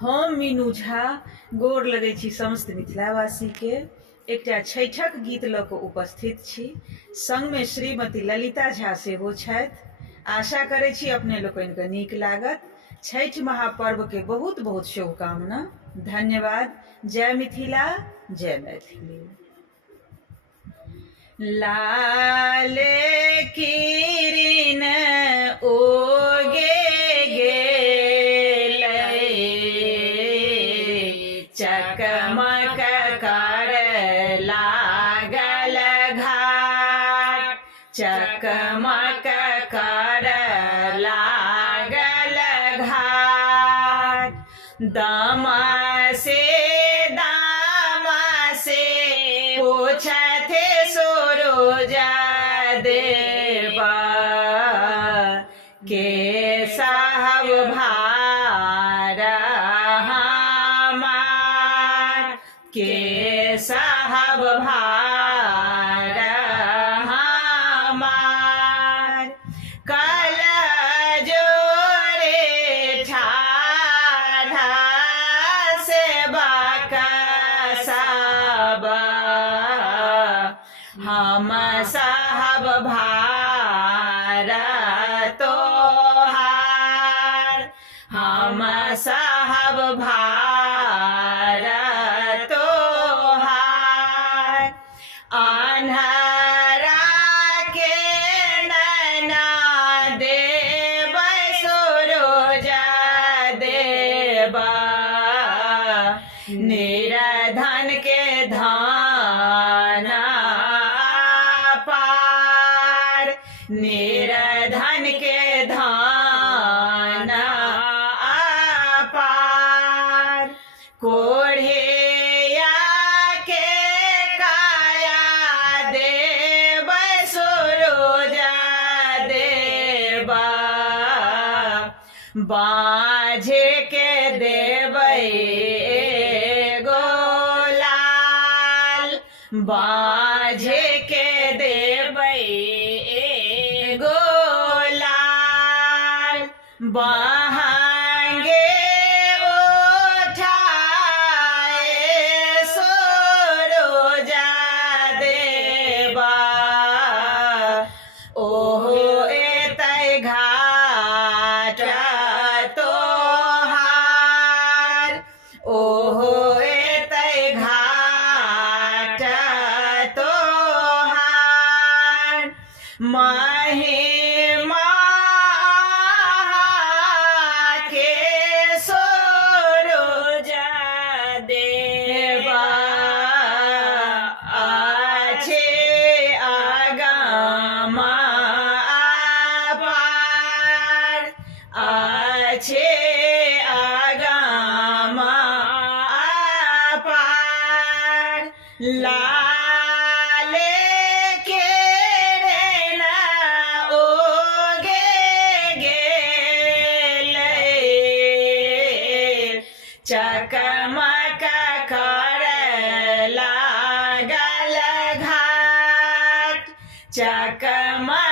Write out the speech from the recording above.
हम मीनू झा गोर लगै छी समस्त मिथिलावासी के। एकटा छठिक गीत लऽ कऽ उपस्थित छी। संगमे श्रीमती ललिता झा सेहो छथि। आशा करै छी अपने लोकनिके नीक लागत। छठि महापर्व के बहुत बहुत शुभकामना। धन्यवाद। जय मिथिला, जय मैथिली। लाल किरण ओगे चकमक कर लागल घाट, चकमक कर लागल घाट। दाम से पूछथे सूरज देवा, के साहब भार हमार, के साहब भार हमार। कल जोड़े ठाढ़ा से सब हम साहब भार तोहार, हम साहब भार तोहार। अन्हरा के नैना देव सूरज देवा, निर्धन के धन अपार, निर्धन के धन अपार। कोढ़िया के काया देव सूरज देवा, बाझे के देबै गोलाल, बाझे के देबै गोलाल। बहांगे उठाए सूरज देवा, ओहो एतै घाट तोहार, ओहो एतै घाट तोहार। महिमा के सूरज देवा, अच्छे आगम अपार, अच्छे आगम अपार। लाल किरण ओगे चकमक कर लागल घाट, चकमक